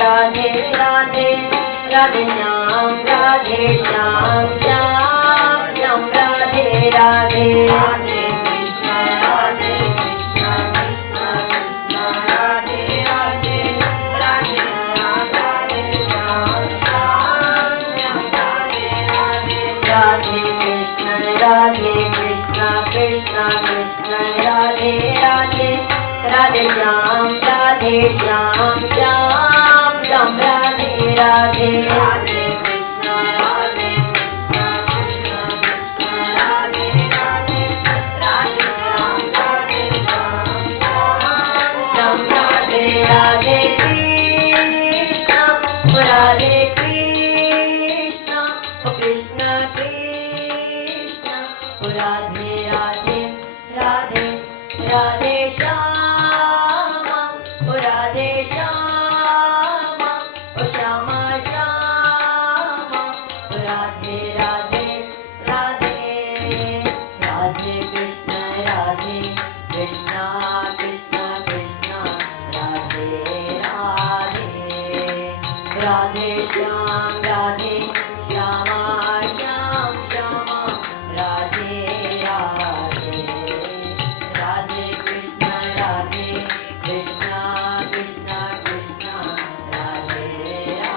Radhe Radhe Radhe Shyam Shyam Shyam Radhe Radhe Radhe Krishna Krishna Krishna Radhe Radhe Radhe Shyam Shyam Shyam Radhe Radhe Radhe Krishna Krishna Krishna Radhe Radhe Radhe Shyam Shyam Shyam Radhe Radhe Radhe Krishna Krishna Krishna Radhe Radhe Radhe Shyam Shyam Radhe Radhe Krishna Krishna Krishna Radhe Radhe Radhe Radhe Shyam Radhe Shyam Shyam Shyam Radhe Radhe Radhe Radhe Krishna Krishna Krishna Radhe Radhe Radhe Shyam Shyam Shyam Radhe Radhe Radhe Krishna Krishna Krishna Radhe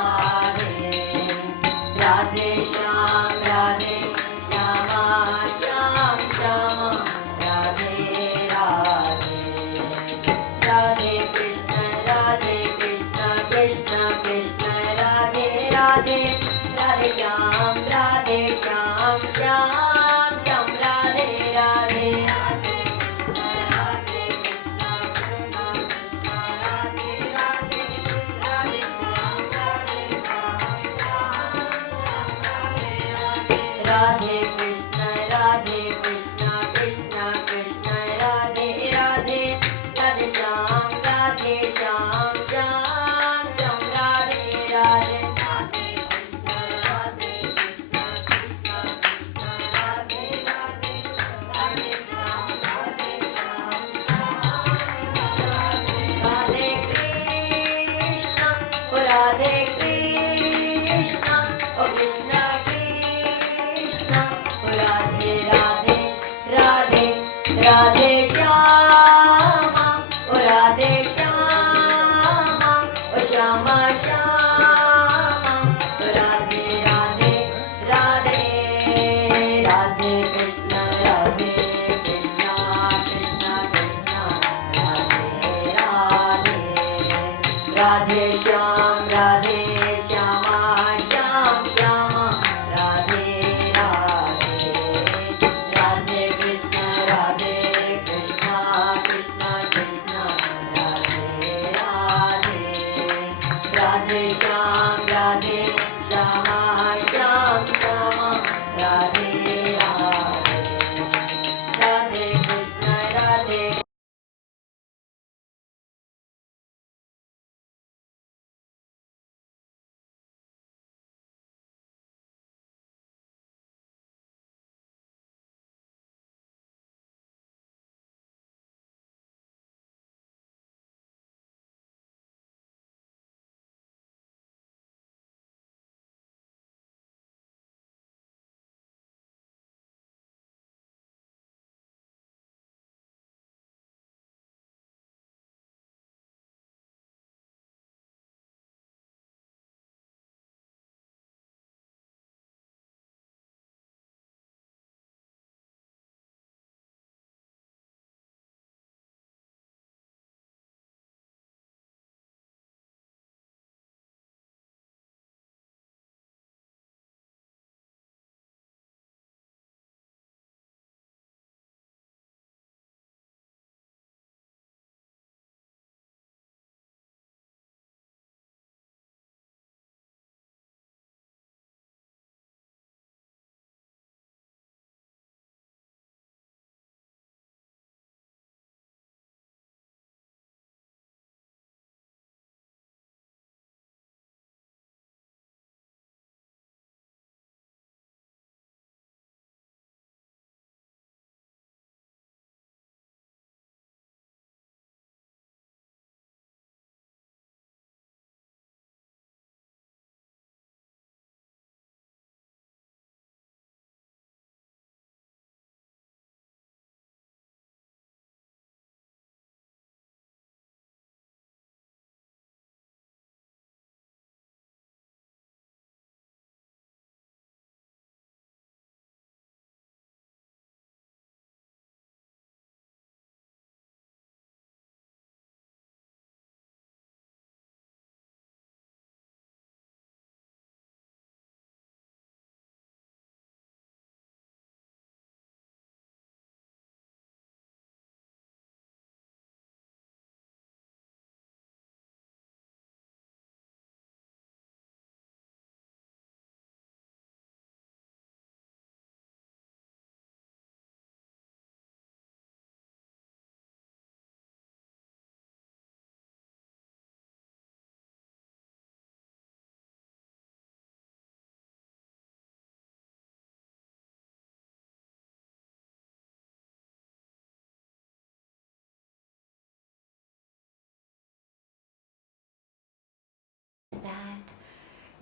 Radhe Radhe Shyam Shyam Shyam Radhe Radhe Radhe Krishna Krishna Krishna Radhe Radhe Radhe Shyam Shyam Radhe Radhe Radhe Krishna Krishna Krishna Radhe Radhe Radhe Shyam Shyam Radhe Radhe Radhe Krishna Radhe Krishna Krishna Krishna Radhe Radhe Radhe Radhe Shyam Radhe Shyam Shyam Radhe Radhe Radhe Radhe Krishna Krishna Krishna Radhe Radhe Radhe Shyam Shyam Shyam Radhe Radhe Radhe Krishna Krishna Krishna Radhe Radhe Radhe Shyam Shyam Shyam Radhe Radhe Radhe Krishna Radhe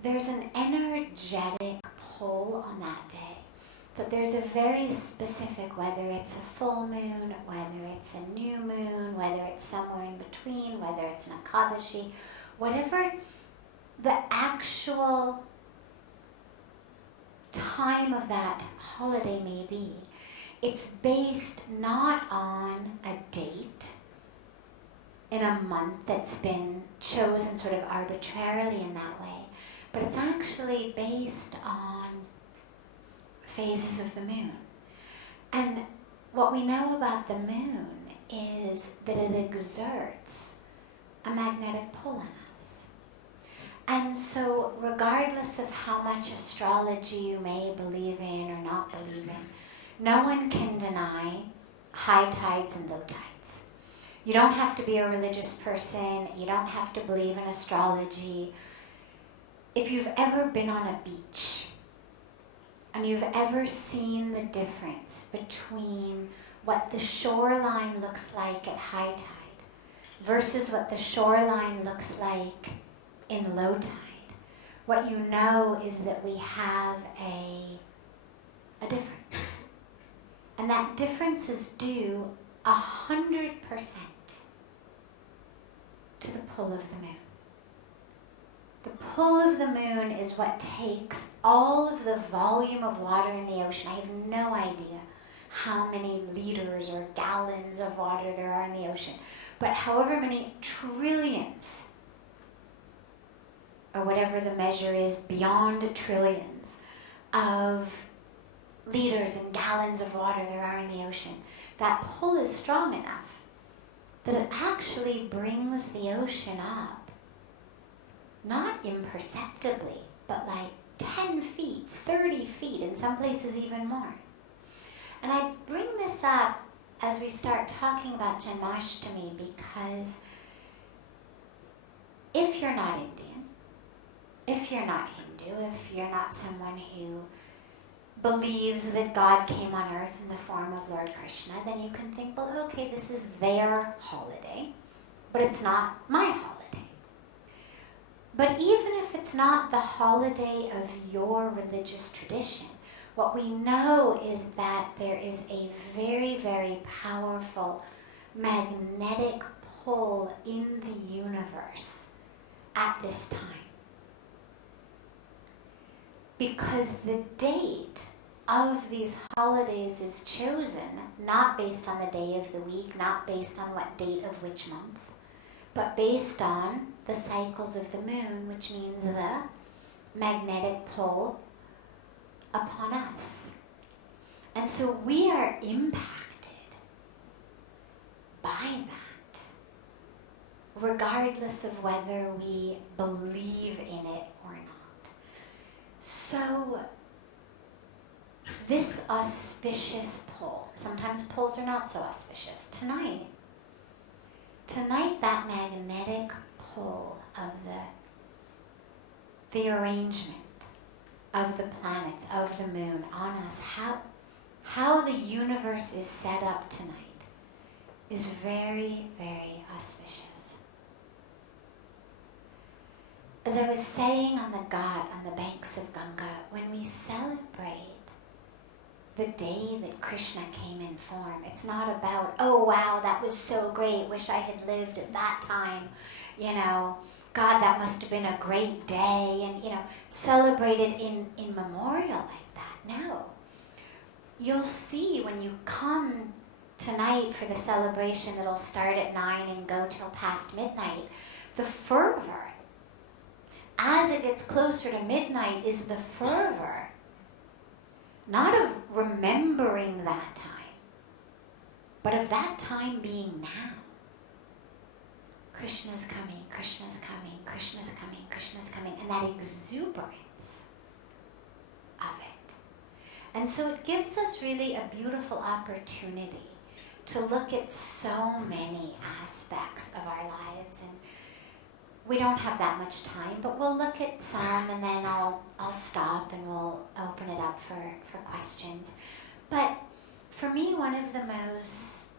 there's an energetic pull on that day. That there's a very specific, whether it's a full moon, whether it's a new moon, whether it's somewhere in between, whether it's an Ekadashi, whatever the actual time of that holiday may be, it's based not on a date in a month that's been chosen sort of arbitrarily in that way, but it's actually based on phases of the moon. And what we know about the moon is that it exerts a magnetic pull on us. And so regardless of how much astrology you may believe in or not believe in, no one can deny high tides and low tides. You don't have to be a religious person. You don't have to believe in astrology. If you've ever been on a beach and you've ever seen the difference between what the shoreline looks like at high tide versus what the shoreline looks like in low tide, what you know is that we have a difference. And that difference is due 100% to the pull of the moon. The pull of the moon is what takes all of the volume of water in the ocean. I have no idea how many liters or gallons of water there are in the ocean, but however many trillions, or whatever the measure is beyond trillions, of liters and gallons of water there are in the ocean, that pull is strong enough that it actually brings the ocean up, not imperceptibly, but like 10 feet, 30 feet, in some places even more. And I bring this up as we start talking about Janmashtami because if you're not Indian, if you're not Hindu, if you're not someone who believes that God came on earth in the form of Lord Krishna, then you can think, well, okay, this is their holiday, but it's not my holiday. But even if it's not the holiday of your religious tradition, what we know is that there is a very, very powerful magnetic pull in the universe at this time. Because the date of these holidays is chosen not based on the day of the week, not based on what date of which month, but based on the cycles of the moon, which means the magnetic pull upon us. And so we are impacted by that, regardless of whether we believe in it or not. So this auspicious pull, sometimes pulls are not so auspicious. Tonight, that magnetic pull of the arrangement of the planets, of the moon on us, how the universe is set up tonight is very, very auspicious. As I was saying on the banks of Ganga, when we celebrate the day that Krishna came in form, it's not about, oh wow, that was so great, wish I had lived at that time, God, that must have been a great day, and celebrate it in memorial like that. No. You'll see when you come tonight for the celebration that'll start at 9 and go till past midnight, the fervor, as it gets closer to midnight, is the fervor not of remembering that time, but of that time being now. Krishna's coming, Krishna's coming, Krishna's coming, Krishna's coming, and that exuberance of it. And so it gives us really a beautiful opportunity to look at so many aspects of our lives. And we don't have that much time, but we'll look at some, and then I'll stop and we'll open it up for questions. But for me, one of the most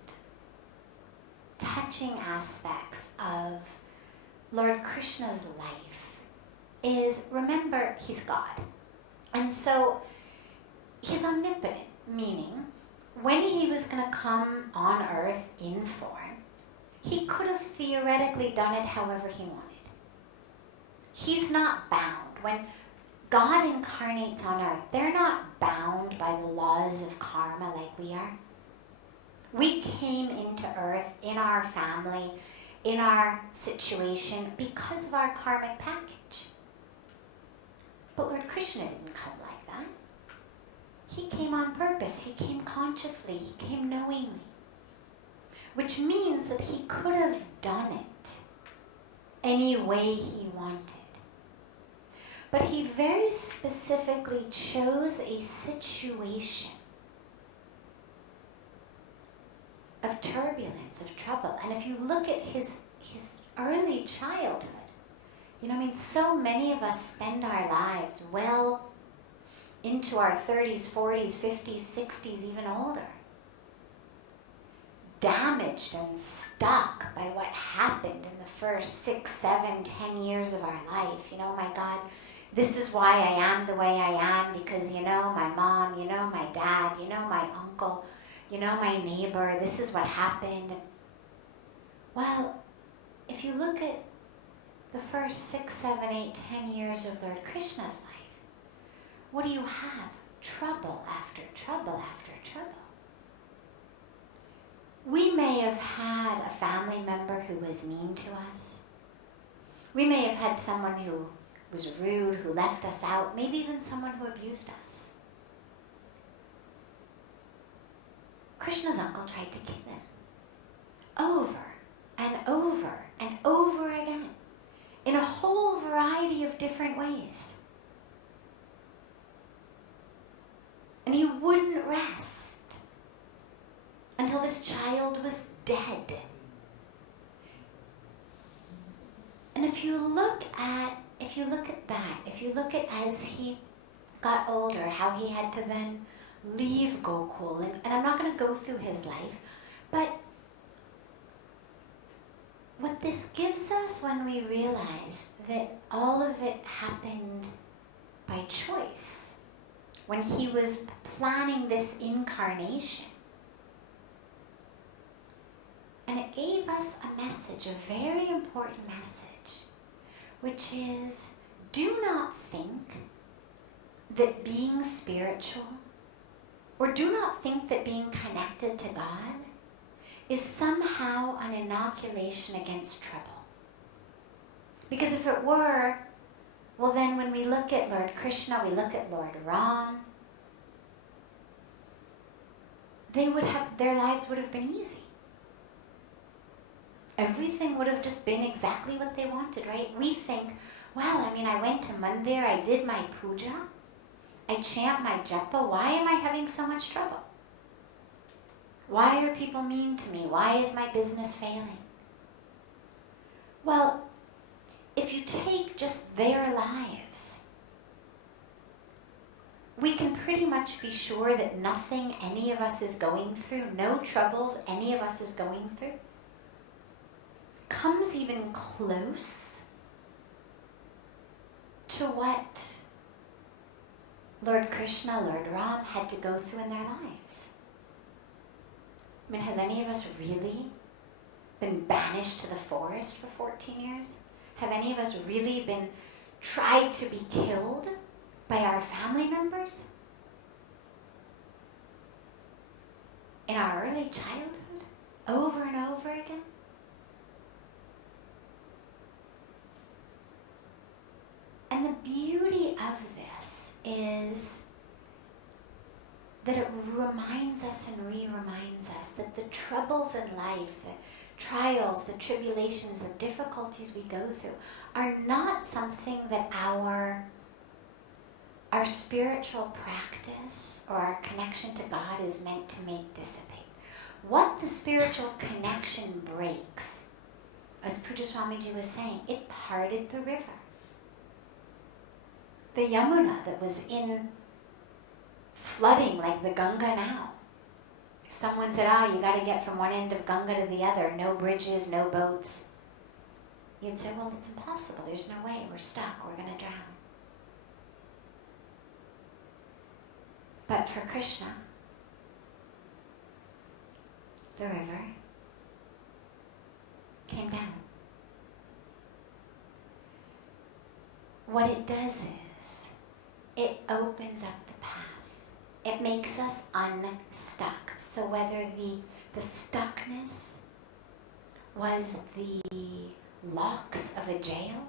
touching aspects of Lord Krishna's life is, remember, he's God. And so he's omnipotent, meaning when he was going to come on earth in form, he could have theoretically done it however he wanted. He's not bound. When God incarnates on earth, they're not bound by the laws of karma like we are. We came into earth in our family, in our situation, because of our karmic package. But Lord Krishna didn't come like that. He came on purpose. He came consciously. He came knowingly. Which means that he could have done it any way he wanted. But he very specifically chose a situation of turbulence, of trouble. And if you look at his early childhood, so many of us spend our lives well into our 30s, 40s, 50s, 60s, even older, damaged and stuck by what happened in the first 6, 7, 10 years of our life. My God, this is why I am the way I am, because, my mom, my dad, my uncle, my neighbor, this is what happened. Well, if you look at the first 6, 7, 8, 10 years of Lord Krishna's life, what do you have? Trouble after trouble after trouble. We may have had a family member who was mean to us. We may have had someone who was rude, who left us out, maybe even someone who abused us. Krishna's uncle tried to kill him over and over and over again in a whole variety of different ways. And he wouldn't rest until this child was dead. And if you look at as he got older, how he had to then leave Gokul, and I'm not going to go through his life, but what this gives us when we realize that all of it happened by choice, when he was planning this incarnation. And it gave us a message, a very important message, which is, do not think that being spiritual, or do not think that being connected to God is somehow an inoculation against trouble. Because if it were, well then when we look at Lord Krishna, we look at Lord Ram, their lives would have been easy. Everything would have just been exactly what they wanted, right? We think, well, I went to mandir, I did my puja, I chant my japa, why am I having so much trouble? Why are people mean to me? Why is my business failing? Well, if you take just their lives, we can pretty much be sure that nothing any of us is going through, no troubles any of us is going through, comes even close to what Lord Krishna, Lord Ram had to go through in their lives. Has any of us really been banished to the forest for 14 years? Have any of us really been tried to be killed by our family members? In our early childhood? Over and over again? And the beauty of this is that it reminds us and re-reminds us that the troubles in life, the trials, the tribulations, the difficulties we go through are not something that our spiritual practice or our connection to God is meant to make dissipate. What the spiritual connection breaks, as Puja Swamiji was saying, it parted the river. The Yamuna that was in flooding like the Ganga now. If someone said, you got to get from one end of Ganga to the other, no bridges, no boats. you'd say, well, it's impossible. There's no way. We're stuck. We're going to drown. But for Krishna, the river came down. What it does is, it opens up the path. It makes us unstuck. So whether the stuckness was the locks of a jail,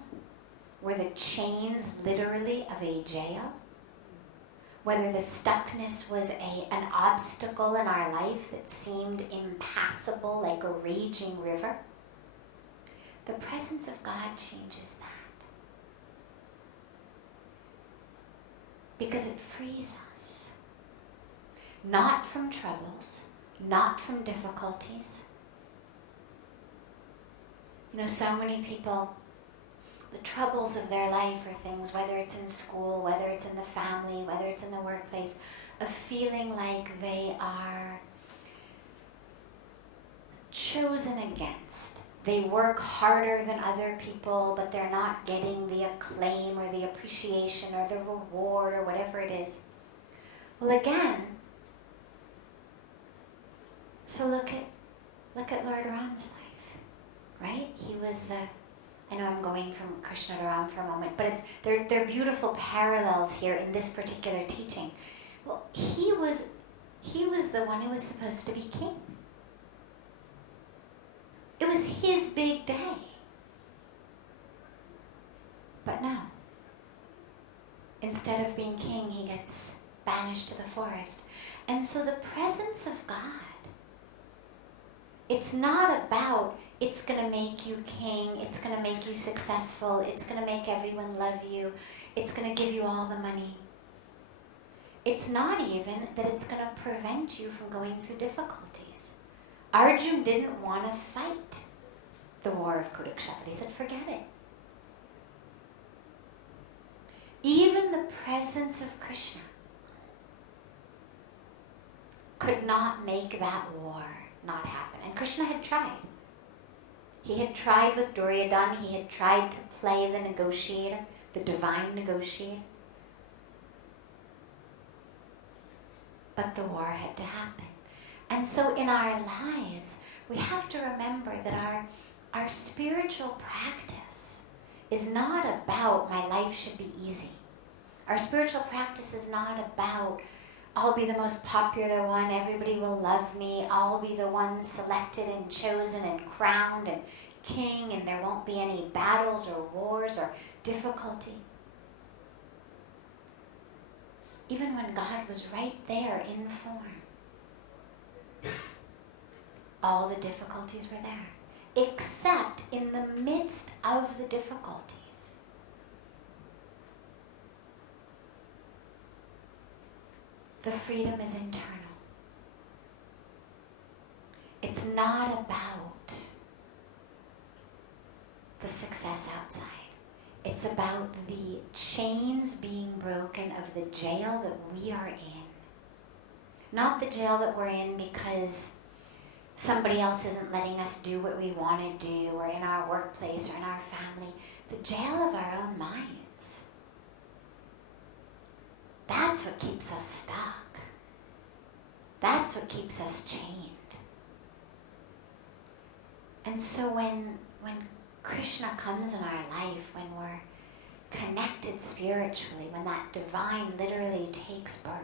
were the chains literally of a jail, whether the stuckness was an obstacle in our life that seemed impassable like a raging river, the presence of God changes that. Because it frees us. Not from troubles, not from difficulties. You know, so many people, the troubles of their life are things, whether it's in school, whether it's in the family, whether it's in the workplace, of feeling like they are chosen against. They work harder than other people, but they're not getting the acclaim or the appreciation or the reward or whatever it is. Well, again, so look at Lord Ram's life, right? He was I know I'm going from Krishna to Ram for a moment, but they're beautiful parallels here in this particular teaching. Well, he was the one who was supposed to be king. It was his big day. But no. Instead of being king, he gets banished to the forest. And so the presence of God, it's not about, it's going to make you king, it's going to make you successful, it's going to make everyone love you, it's going to give you all the money. It's not even that it's going to prevent you from going through difficulties. Arjun didn't want to fight the war of Kurukshetra. He said, forget it. Even the presence of Krishna could not make that war not happen. And Krishna had tried. He had tried with Duryodhana. He had tried to play the negotiator, the divine negotiator. But the war had to happen. And so in our lives, we have to remember that our spiritual practice is not about my life should be easy. Our spiritual practice is not about I'll be the most popular one, everybody will love me, I'll be the one selected and chosen and crowned and king, and there won't be any battles or wars or difficulty. Even when God was right there in form, all the difficulties were there, except in the midst of the difficulties. The freedom is internal. It's not about the success outside. It's about the chains being broken of the jail that we are in. Not the jail that we're in because somebody else isn't letting us do what we want to do, or in our workplace or in our family. The jail of our own minds. That's what keeps us stuck. That's what keeps us chained. And so when Krishna comes in our life, when we're connected spiritually, when that divine literally takes birth,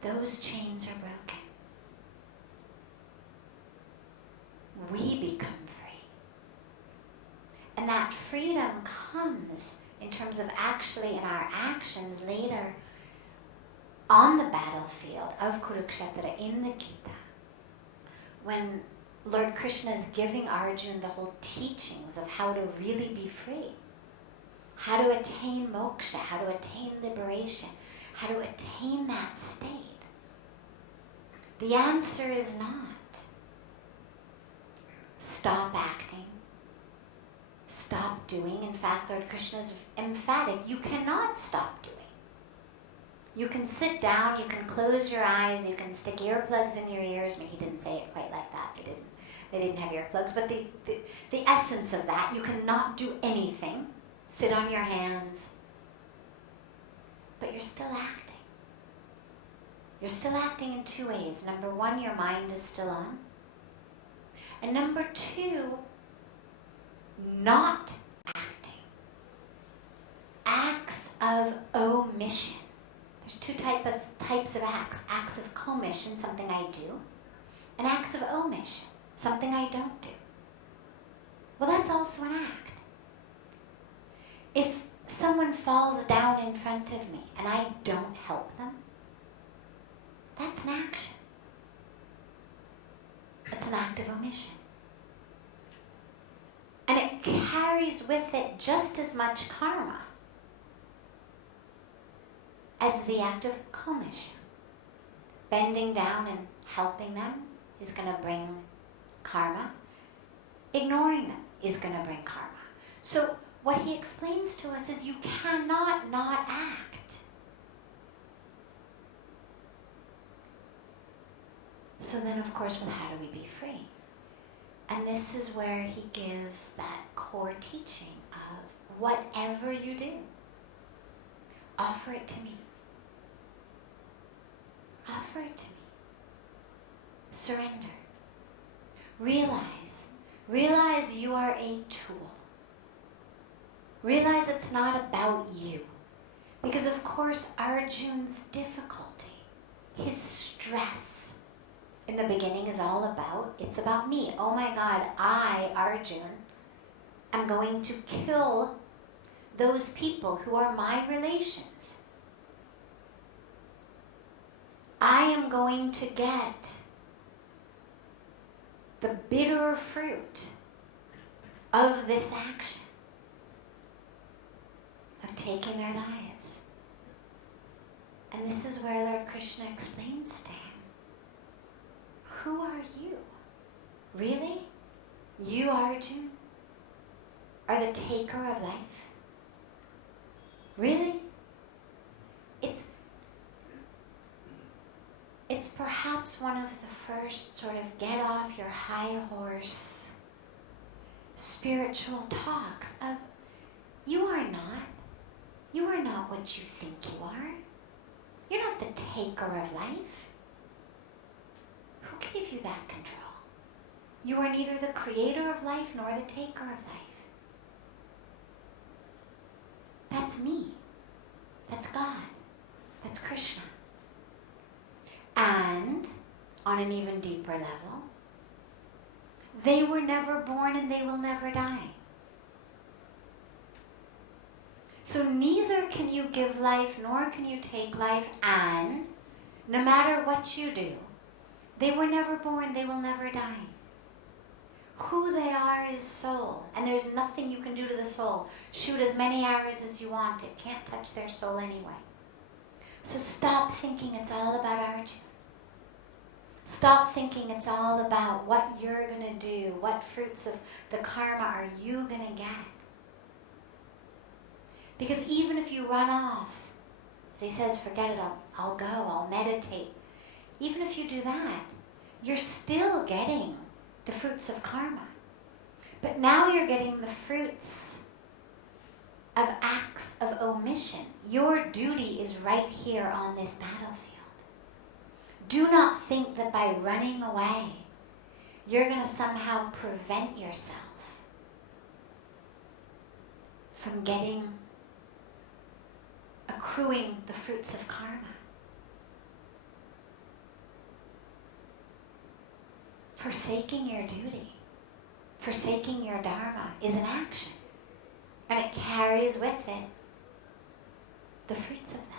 those chains are broken. We become free. And that freedom comes in terms of actually in our actions later on the battlefield of Kurukshetra in the Gita, when Lord Krishna is giving Arjuna the whole teachings of how to really be free, how to attain moksha, how to attain liberation, how to attain that state. The answer is not stop acting, stop doing. In fact, Lord Krishna is emphatic. You cannot stop doing. You can sit down, you can close your eyes, you can stick earplugs in your ears. I mean, he didn't say it quite like that, he didn't. They didn't have earplugs, but the essence of that, you cannot do anything. Sit on your hands. But you're still acting. You're still acting in two ways. Number one, your mind is still on. And number two, not acting. Acts of omission. There's two types of acts. Acts of commission, something I do, and acts of omission, something I don't do. Well, that's also an act. If someone falls down in front of me and I don't help them, that's an action. It's an act of omission. And it carries with it just as much karma as the act of commission. Bending down and helping them is going to bring karma. Ignoring them is going to bring karma. So what he explains to us is you cannot not act. So then, of course, well, how do we be free? And this is where he gives that core teaching of whatever you do, offer it to me. Offer it to me. Surrender. Realize you are a tool. Realize it's not about you. Because of course Arjun's difficulty, his stress in the beginning is all about, it's about me. Oh my God, I, Arjun, am going to kill those people who are my relations. I am going to get the bitter fruit of this action, of taking their lives. And this is where Lord Krishna explains to him, who are you? Really? You, Arjun, are the taker of life? Really? It's perhaps one of the first sort of get off your high horse spiritual talks of you are not what you think you are. You're not the taker of life. Who gave you that control? You are neither the creator of life nor the taker of life. That's me. That's God. That's Krishna. And on an even deeper level, they were never born and they will never die. So neither can you give life nor can you take life, and no matter what you do, they were never born, they will never die. Who they are is soul, and there's nothing you can do to the soul. Shoot as many arrows as you want, it can't touch their soul anyway. So stop thinking it's all about Arjun. Stop thinking it's all about what you're going to do, what fruits of the karma are you going to get. Because even if you run off, as he says, forget it, I'll go, I'll meditate. Even if you do that, you're still getting the fruits of karma. But now you're getting the fruits of acts of omission. Your duty is right here on this battlefield. Do not think that by running away, you're going to somehow prevent yourself from accruing the fruits of karma. Forsaking your duty, forsaking your dharma is an action. And it carries with it the fruits of that.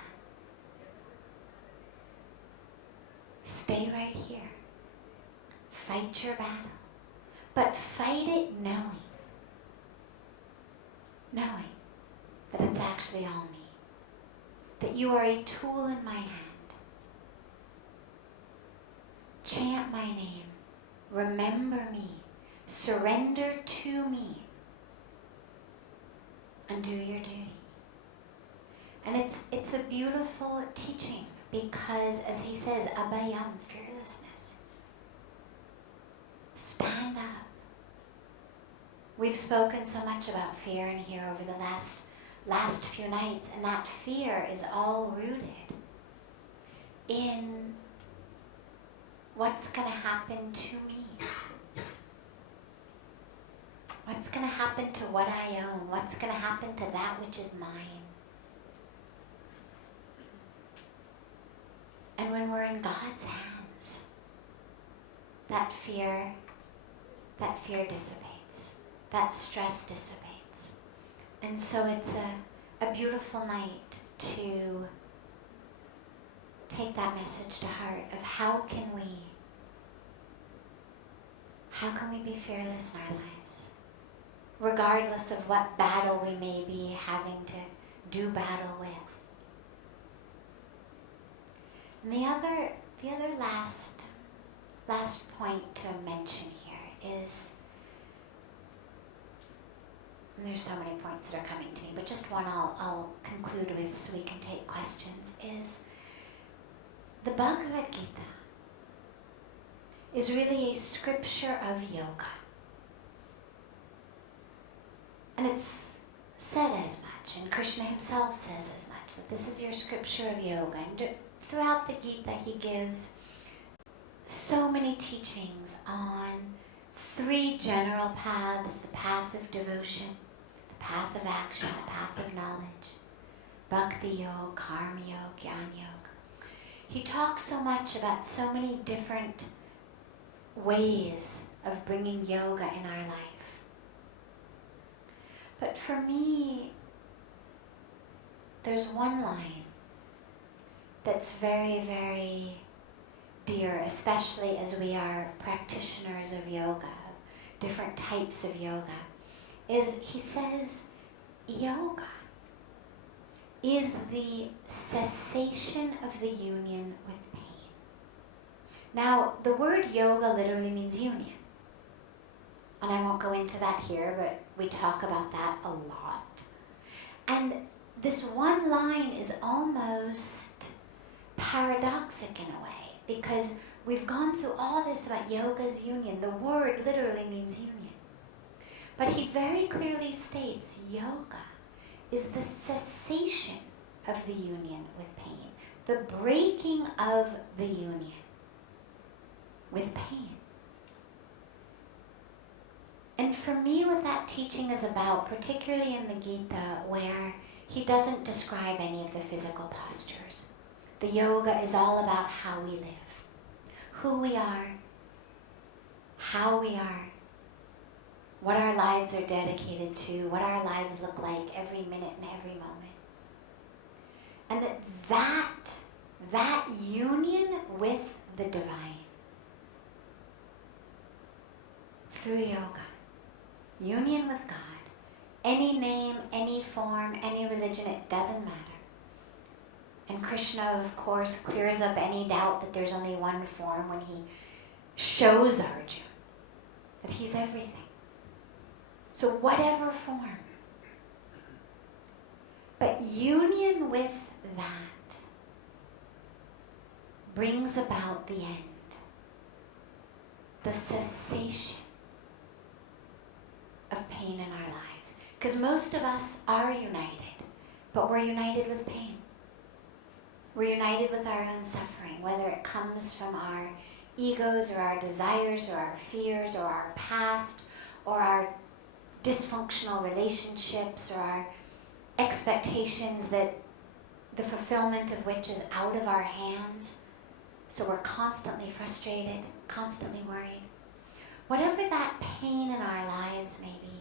Stay right here. Fight your battle. But fight it knowing that it's actually all me. That you are a tool in my hand. Chant my name. Remember me. Surrender to me. And do your duty. And it's a beautiful teaching because, as he says, abhayam, fearlessness. Stand up. We've spoken so much about fear in here over the last few nights, and that fear is all rooted in what's going to happen to me. What's going to happen to what I own? What's going to happen to that which is mine? And when we're in God's hands, that fear dissipates. That stress dissipates. And so it's a beautiful night to take that message to heart of how can we be fearless in our lives, regardless of what battle we may be having to do battle with. And the other last point to mention here is, and there's so many points that are coming to me, but just one I'll conclude with so we can take questions, is the Bhagavad Gita is really a scripture of yoga. And it's said as much, and Krishna himself says as much, that this is your scripture of yoga. And throughout the Gita he gives so many teachings on 3 general paths: the path of devotion, the path of action, the path of knowledge, bhakti yoga, karma yoga, jnana yoga. He talks so much about so many different ways of bringing yoga in our life. But for me, there's one line that's very, very dear, especially as we are practitioners of yoga, different types of yoga, is he says, yoga is the cessation of the union with pain. Now, the word yoga literally means union. And I won't go into that here, but we talk about that a lot. And this one line is almost paradoxic in a way, because we've gone through all this about yoga's union. The word literally means union. But he very clearly states yoga is the cessation of the union with pain, the breaking of the union with pain. And for me, what that teaching is about, particularly in the Gita, where he doesn't describe any of the physical postures. The yoga is all about how we live, who we are, how we are, what our lives are dedicated to, what our lives look like every minute and every moment. And that union with the divine through yoga, union with God, any name, any form, any religion, it doesn't matter. And Krishna, of course, clears up any doubt that there's only one form when he shows Arjuna that he's everything. So whatever form. But union with that brings about the end, the cessation of pain in our lives. Because most of us are united, but we're united with pain. We're united with our own suffering, whether it comes from our egos or our desires or our fears or our past or our dysfunctional relationships or our expectations that the fulfillment of which is out of our hands. So we're constantly frustrated, constantly worried. Whatever that pain in our lives may be,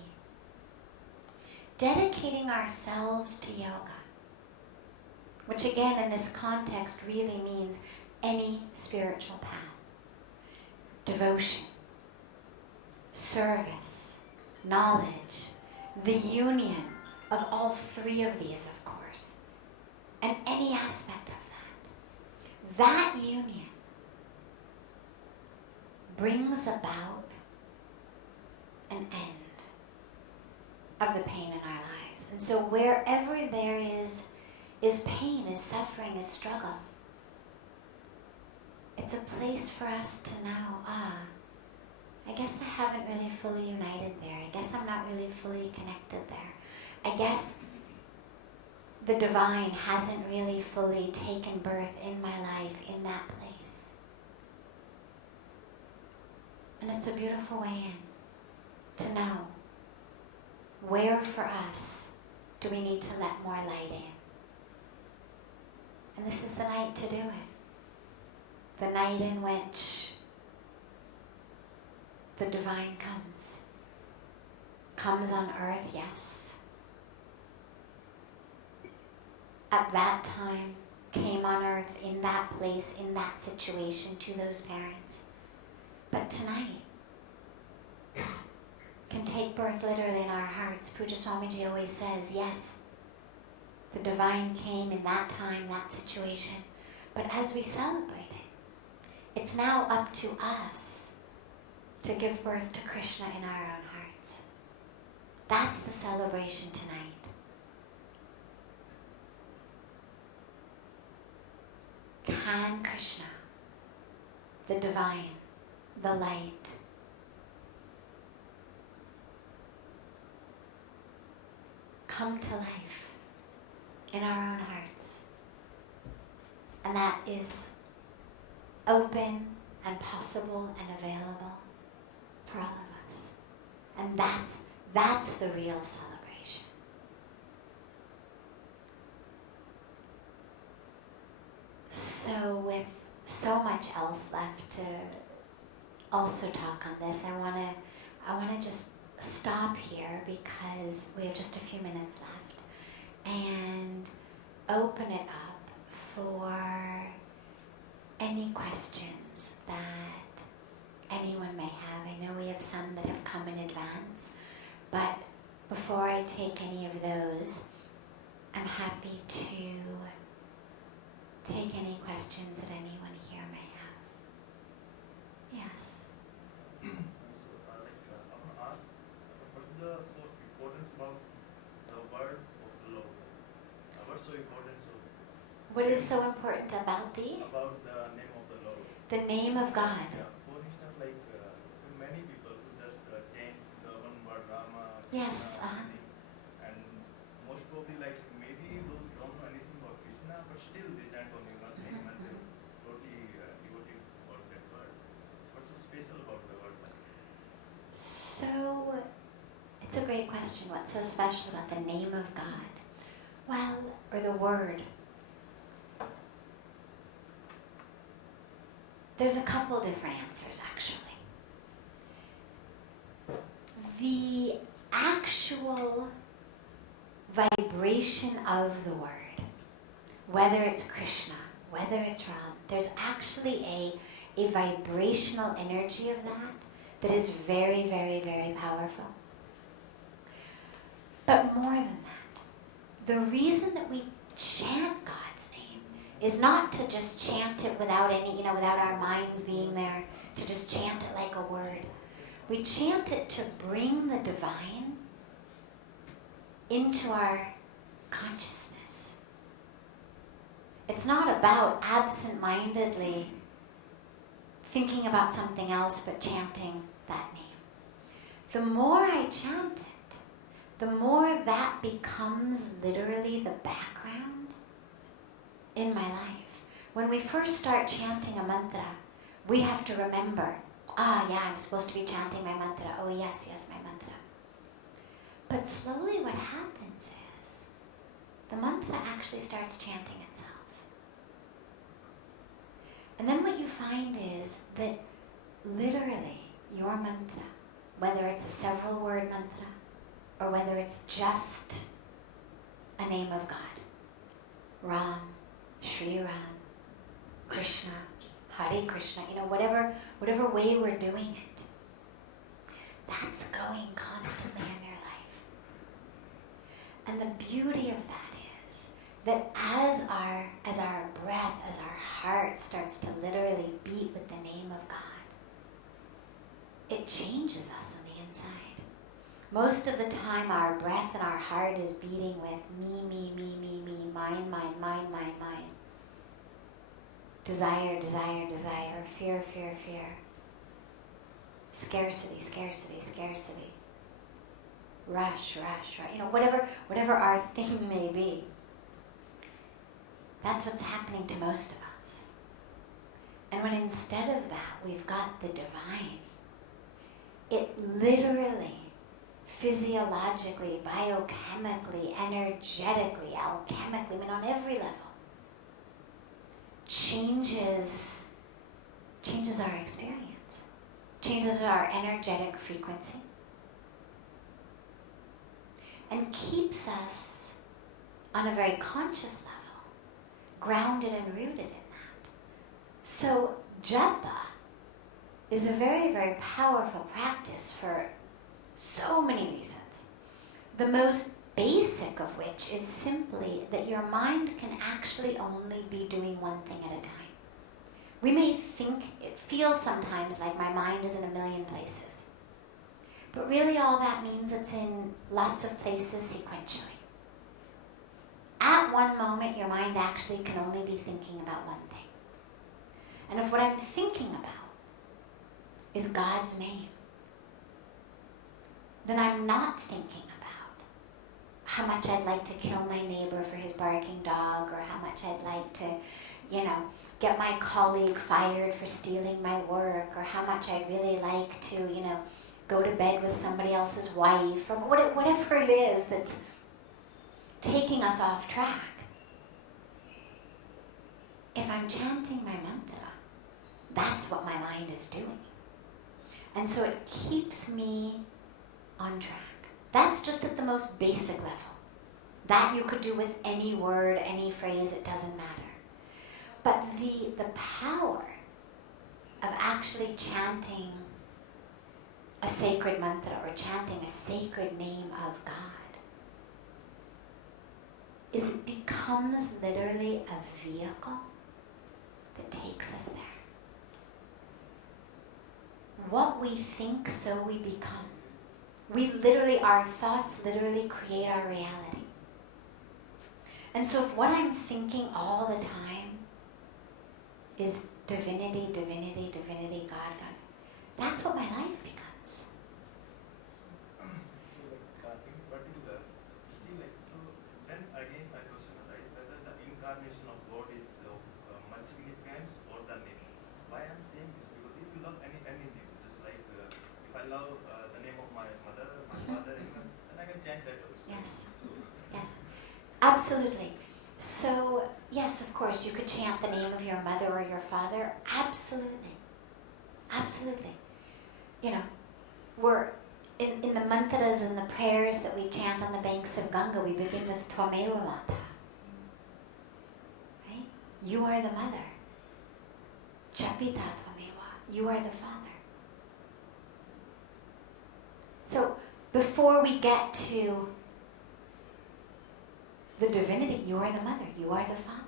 dedicating ourselves to yoga, which again in this context really means any spiritual path, devotion, service, knowledge, the union of all 3 of these, of course, and any aspect of that union brings about an end of the pain in our lives. And so wherever there is pain, is suffering, is struggle, it's a place for us to know, I guess I haven't really fully united there. I guess I'm not really fully connected there. I guess the divine hasn't really fully taken birth in my life in that place. And it's a beautiful way in to know where for us do we need to let more light in. And this is the night to do it. The night in which the divine comes. Comes on earth, yes. At that time, came on earth in that place, in that situation to those parents. But tonight, can take birth literally in our hearts. Puja Swamiji always says, yes, the divine came in that time, that situation. But as we celebrate it, it's now up to us to give birth to Krishna in our own hearts. That's the celebration tonight. Can Krishna, the divine, the light, come to life in our own hearts? And that is open and possible and available for all of us. And that's the real celebration. So with so much else left to also talk on this, I wanna just stop here because we have just a few minutes left and open it up for any questions that anyone may have. I know we have some that have come in advance, but before I take any of those, I'm happy to take any questions that anyone here may have. Yes. I want to ask, what's the importance about the word of love? What's so important? What is so important about About the name of the Lord. the name of God? Yeah. For instance, like many people who just change the one word Rama. Yes. Krishna, and most probably like maybe those who don't know anything about Krishna, but still they chant only one name and they're totally devoted about that word. What's so special about the word? So, it's a great question. What's so special about the name of God? Well, or the word. There's a couple different answers, actually. The actual vibration of the word, whether it's Krishna, whether it's Ram, there's actually a vibrational energy of that is very, very, very powerful. But more than that, the reason that we chant God's name is not to just chant it without any, without our minds being there, to just chant it like a word. We chant it to bring the divine into our consciousness. It's not about absent-mindedly thinking about something else but chanting that name. The more I chant it, the more that becomes literally the background in my life. When we first start chanting a mantra, we have to remember, yeah, I'm supposed to be chanting my mantra. Oh, yes, my mantra. But slowly what happens is the mantra actually starts chanting itself. And then what you find is that literally your mantra, whether it's a several word mantra or whether it's just a name of God, Ram, Shri Ram, Krishna, Hare Krishna, whatever way we're doing it, that's going constantly in your life. And the beauty of that is that as our breath, as our heart starts to literally beat with the name of God, it changes us on the inside. Most of the time our breath and our heart is beating with me, mine, desire, fear. scarcity, scarcity, scarcity. Rush, rush, rush. You know, whatever our thing may be. That's what's happening to most of us. And when instead of that, we've got the divine, it literally, physiologically, biochemically, energetically, alchemically, I mean on every level, changes our experience, changes our energetic frequency, and keeps us on a very conscious level, grounded and rooted in that. So japa is a very, very powerful practice for so many reasons. The most basic of which is simply that your mind can actually only be doing one thing at a time. We may think, it feels sometimes like my mind is in a million places. But really all that means it's in lots of places sequentially. At one moment, your mind actually can only be thinking about one thing. And if what I'm thinking about is God's name, then I'm not thinking about how much I'd like to kill my neighbor for his barking dog, or how much I'd like to, get my colleague fired for stealing my work, or how much I'd really like to, go to bed with somebody else's wife, or whatever it is that's taking us off track. If I'm chanting my mantra, that's what my mind is doing. And so it keeps me on track. That's just at the most basic level. That you could do with any word, any phrase, it doesn't matter. But the power of actually chanting a sacred mantra or chanting a sacred name of God is it becomes literally a vehicle that takes us there. What we think, so we become. Our thoughts literally create our reality. And so if what I'm thinking all the time is divinity, divinity, divinity, God, God, that's what my life becomes. In particular, then again my question is, right, whether the incarnation of God is of much significance or the name. Why I'm saying this, because if you love any name, just like if I love the name of my mother, my father, then I can chant that also. Yes. Yes. Absolutely. So, yes, of course, you could chant the name of your mother or your father. Absolutely. Absolutely. We're in the mantras and the prayers that we chant on the banks of Ganga, we begin with Tvameva Mata. Right? You are the mother. Chapita Tvameva. You are the father. So, before we get to the divinity, you are the mother, you are the father.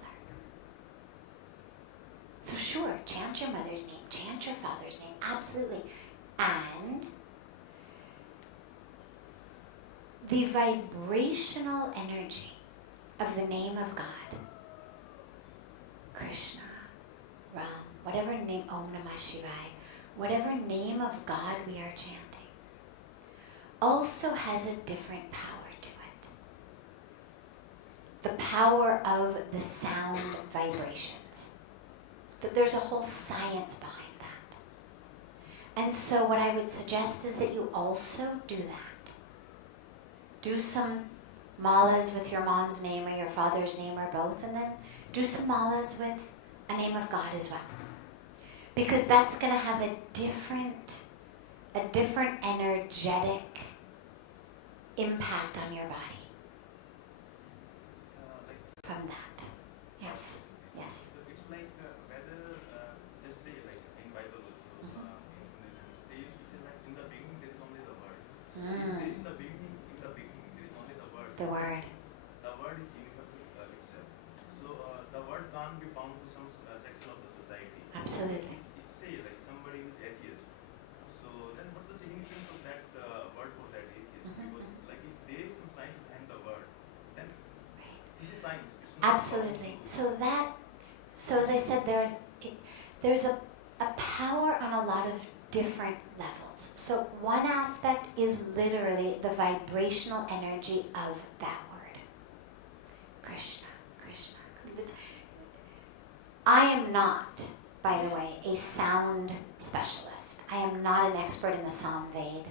So sure, chant your mother's name, chant your father's name, absolutely. And the vibrational energy of the name of God, Krishna, Ram, whatever name, Om Namah Shivaya, whatever name of God we are chanting, also has a different power to it. The power of the sound vibrations. That there's a whole science behind that. And so what I would suggest is that you also do that. Do some malas with your mom's name or your father's name or both, and then do some malas with a name of God as well. Because that's going to have a different energetic impact on your body from that. Yes. Yes. So it's like whether, just say like in Bible also, they used to say like in the beginning there is only the word. In the beginning there is only the word. The word. The word is universal itself. So the word can't be bound to some section of the society. Absolutely. If say like somebody who is atheist, so then what's the significance of that word for that atheist? Because like if there is some science behind the word, then this is science. It's not Absolutely. So as I said, there's a power on a lot of different levels. So one aspect is literally the vibrational energy of that word. Krishna, Krishna. I am not, by the way, a sound specialist. I am not an expert in the Samved.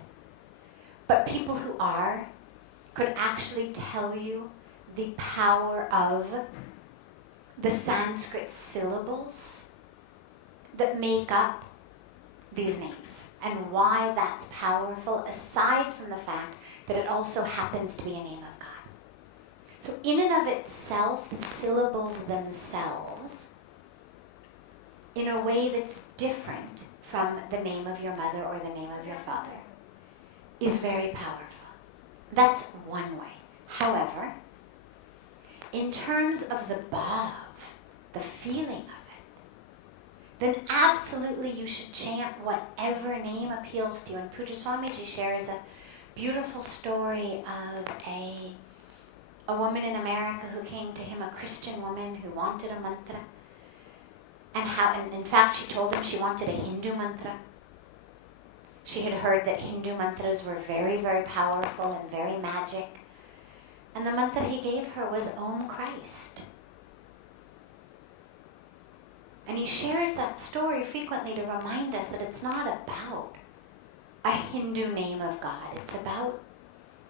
But people who are could actually tell you the power of the Sanskrit syllables that make up these names and why that's powerful, aside from the fact that it also happens to be a name of God. So in and of itself, the syllables themselves, in a way that's different from the name of your mother or the name of your father, is very powerful. That's one way. However, in terms of the bhav, the feeling of it, then absolutely you should chant whatever name appeals to you. And Pujya Swamiji shares a beautiful story of a woman in America who came to him, a Christian woman who wanted a mantra. And in fact, she told him she wanted a Hindu mantra. She had heard that Hindu mantras were very, very powerful and very magic. And the mantra he gave her was Om Christ. And he shares that story frequently to remind us that it's not about a Hindu name of God. It's about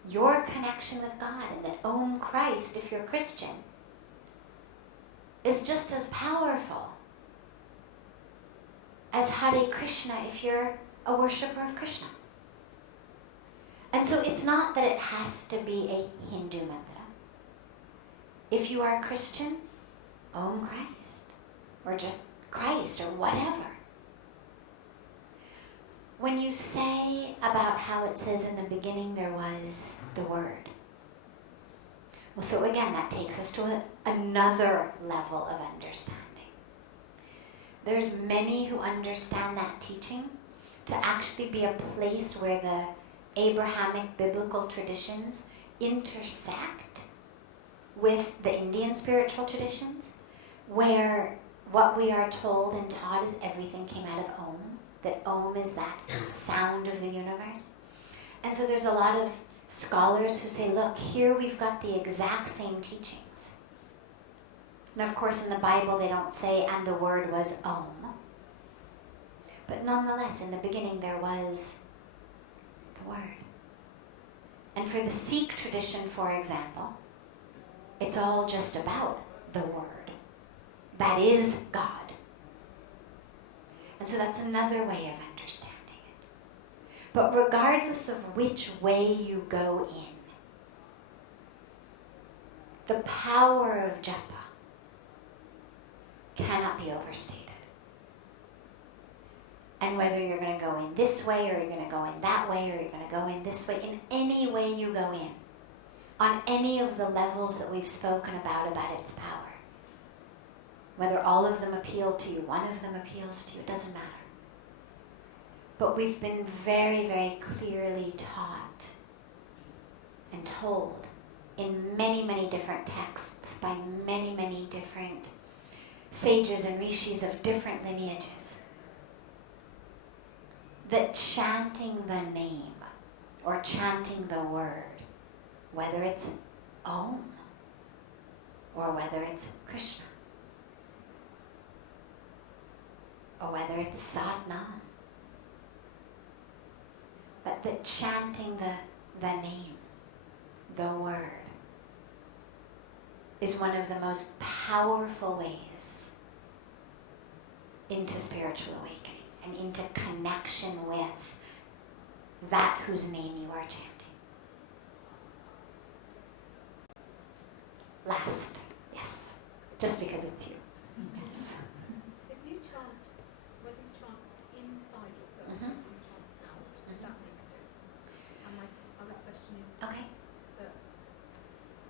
your connection with God, and that Om Christ, if you're Christian, is just as powerful as Hare Krishna if you're a worshipper of Krishna. And so it's not that it has to be a Hindu mantra. If you are a Christian, Om Christ, or just Christ, or whatever. When you say about how it says in the beginning there was the Word, well, so again, that takes us to another level of understanding. There's many who understand that teaching to actually be a place where the Abrahamic biblical traditions intersect with the Indian spiritual traditions, where what we are told and taught is everything came out of Om, that Om is that sound of the universe. And so there's a lot of scholars who say, look, here we've got the exact same teachings. And of course in the Bible they don't say, and the word was Om. But nonetheless, in the beginning there was the Word. And for the Sikh tradition, for example, it's all just about the Word. That is God. And so that's another way of understanding it. But regardless of which way you go in, the power of japa cannot be overstated. And whether you're going to go in this way, or you're going to go in that way, or you're going to go in this way, in any way you go in, on any of the levels that we've spoken about its power, whether all of them appeal to you, one of them appeals to you, it doesn't matter. But we've been very, very clearly taught and told in many, many different texts by many, many different sages and rishis of different lineages, that chanting the name or chanting the word, whether it's Om or whether it's Krishna or whether it's Satnam, but that chanting the name, the word, is one of the most powerful ways into spiritual awakening and into connection with that whose name you are chanting. Last, yes, just because it's you. Yes. If you chant, whether you chant inside yourself or you chant out, does that make a difference? And my other question is, Okay.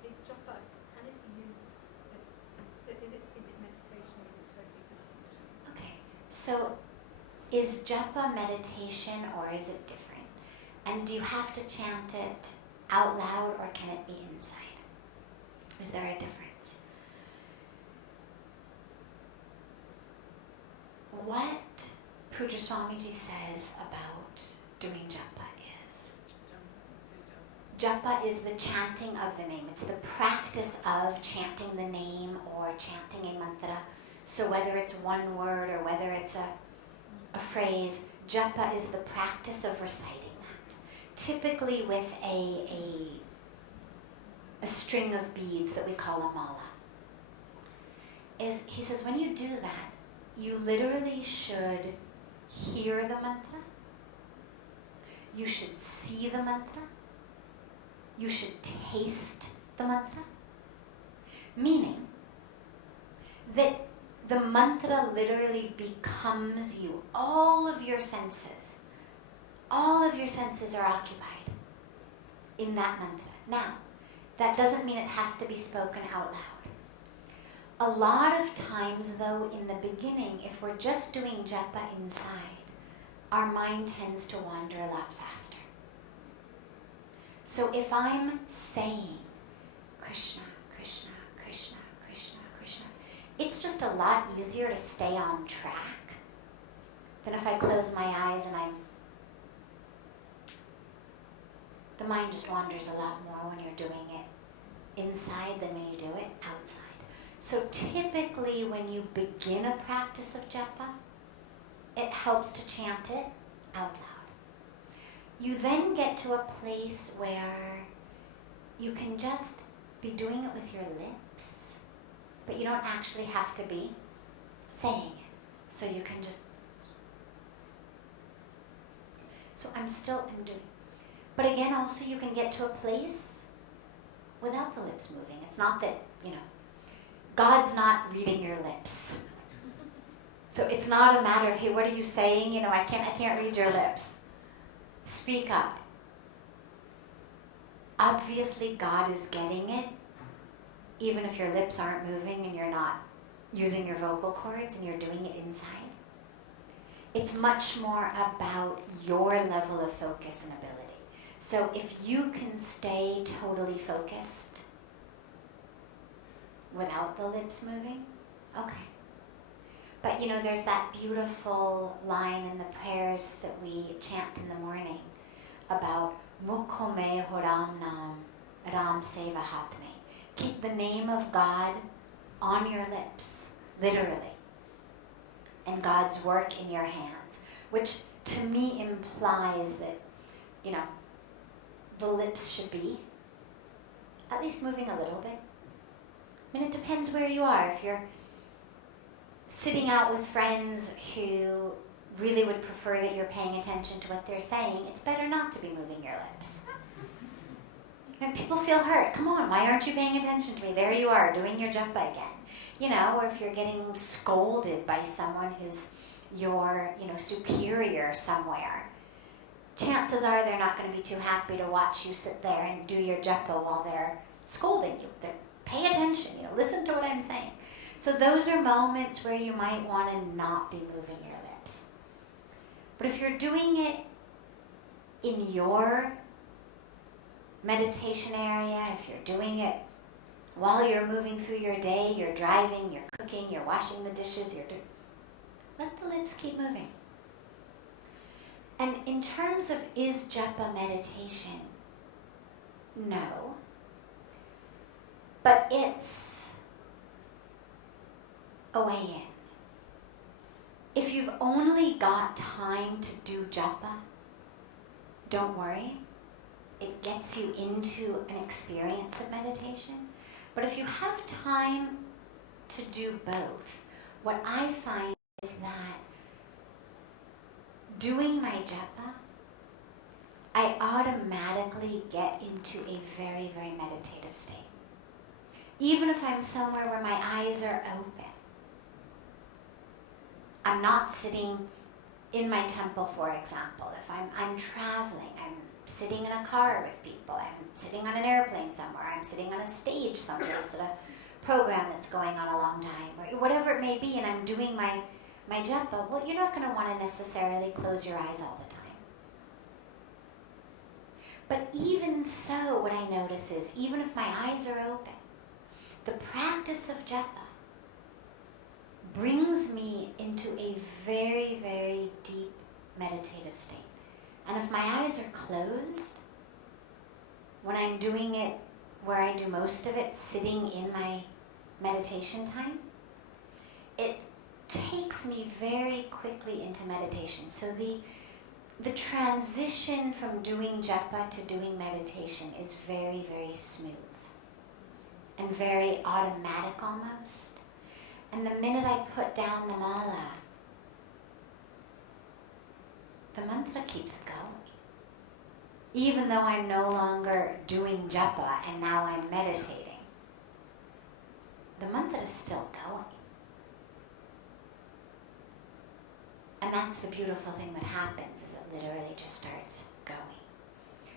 is japa, can it be used, is it meditation or is it totally different? Okay. So is japa meditation or is it different? And do you have to chant it out loud or can it be inside? Is there a difference? What Pujya Swamiji says about doing japa is. Japa is the chanting of the name. It's the practice of chanting the name or chanting a mantra. So whether it's one word or whether it's a phrase, japa is the practice of reciting that. Typically with a string of beads that we call a mala. He says when you do that, you literally should hear the mantra, you should see the mantra, you should taste the mantra, meaning that the mantra literally becomes you. All of your senses are occupied in that mantra. Now, that doesn't mean it has to be spoken out loud. A lot of times, though, in the beginning, if we're just doing japa inside, our mind tends to wander a lot faster. So if I'm saying Krishna, Krishna, Krishna, Krishna, Krishna, it's just a lot easier to stay on track than if I close my eyes and the mind just wanders a lot more when you're doing it inside than when you do it outside. So typically when you begin a practice of japa, it helps to chant it out loud. You then get to a place where you can just be doing it with your lips, but you don't actually have to be saying it. So you can just, so I'm doing. But again, also you can get to a place without the lips moving. It's not that, God's not reading your lips. So it's not a matter of, hey, what are you saying? I can't read your lips. Speak up. Obviously, God is getting it, even if your lips aren't moving and you're not using your vocal cords and you're doing it inside. It's much more about your level of focus and ability. So if you can stay totally focused without the lips moving, okay. But there's that beautiful line in the prayers that we chant in the morning about Mukho mein ho Ram Naam, Ram Seva Hath mein. Keep the name of God on your lips, literally, and God's work in your hands, which to me implies that, the lips should be at least moving a little bit. I mean, it depends where you are. If you're sitting out with friends who really would prefer that you're paying attention to what they're saying, it's better not to be moving your lips. And people feel hurt. Come on, why aren't you paying attention to me? There you are, doing your japa again. Or if you're getting scolded by someone who's your, superior somewhere, chances are they're not going to be too happy to watch you sit there and do your japa while they're scolding you. Pay attention, listen to what I'm saying. So those are moments where you might want to not be moving your lips. But if you're doing it in your meditation area, if you're doing it while you're moving through your day, you're driving, you're cooking, you're washing the dishes, let the lips keep moving. And in terms of is japa meditation? No. But it's a way in. If you've only got time to do japa, don't worry. It gets you into an experience of meditation. But if you have time to do both, what I find is that doing my japa, I automatically get into a very, very meditative state. Even if I'm somewhere where my eyes are open. I'm not sitting in my temple, for example. If I'm traveling, I'm sitting in a car with people, I'm sitting on an airplane somewhere, I'm sitting on a stage someplace at a program that's going on a long time, or whatever it may be, and I'm doing my japa, well, you're not going to want to necessarily close your eyes all the time. But even so, what I notice is, even if my eyes are open, the practice of japa brings me into a very, very deep meditative state. And if my eyes are closed, when I'm doing it where I do most of it, sitting in my meditation time, it takes me very quickly into meditation. So the transition from doing japa to doing meditation is very, very smooth and very automatic almost. And the minute I put down the mala, the mantra keeps going. Even though I'm no longer doing japa and now I'm meditating, the mantra is still going. And that's the beautiful thing that happens, is it literally just starts going.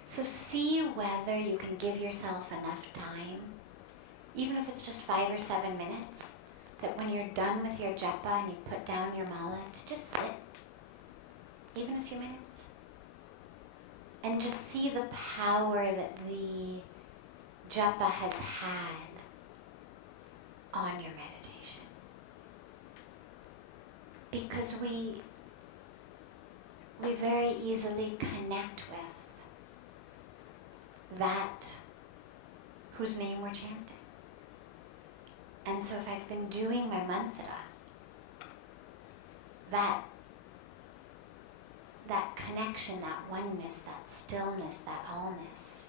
So see whether you can give yourself enough time, even if it's just 5 or 7 minutes, that when you're done with your japa and you put down your mala, to just sit, even a few minutes. And just see the power that the japa has had on your meditation. Because we very easily connect with that whose name we're chanting. And so if I've been doing my mantra, that connection, that oneness, that stillness, that allness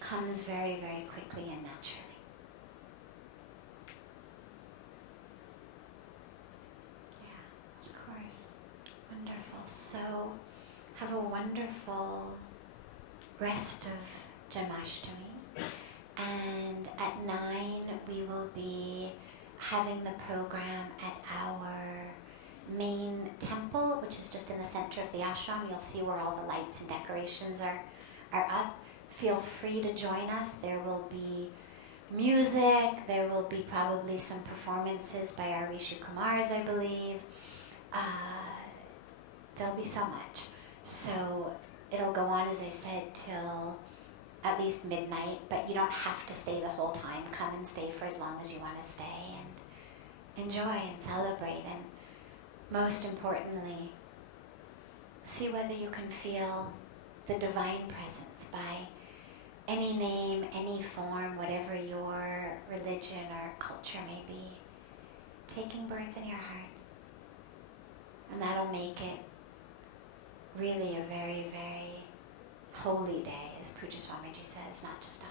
comes very, very quickly and naturally. Yeah, of course. Wonderful. So have a wonderful rest of Janmashtami. And at 9 we will be having the program at our main temple, which is just in the center of the ashram. You'll see where all the lights and decorations are up. Feel free to join us. There will be music. There will be probably some performances by our Rishi Kumars, I believe. There'll be so much. So it'll go on, as I said, till at least midnight, but you don't have to stay the whole time. Come and stay for as long as you want to stay and enjoy and celebrate. And most importantly, see whether you can feel the divine presence by any name, any form, whatever your religion or culture may be, taking birth in your heart. And that'll make it really a very, very holy day, as Pujya Swamiji says, not just a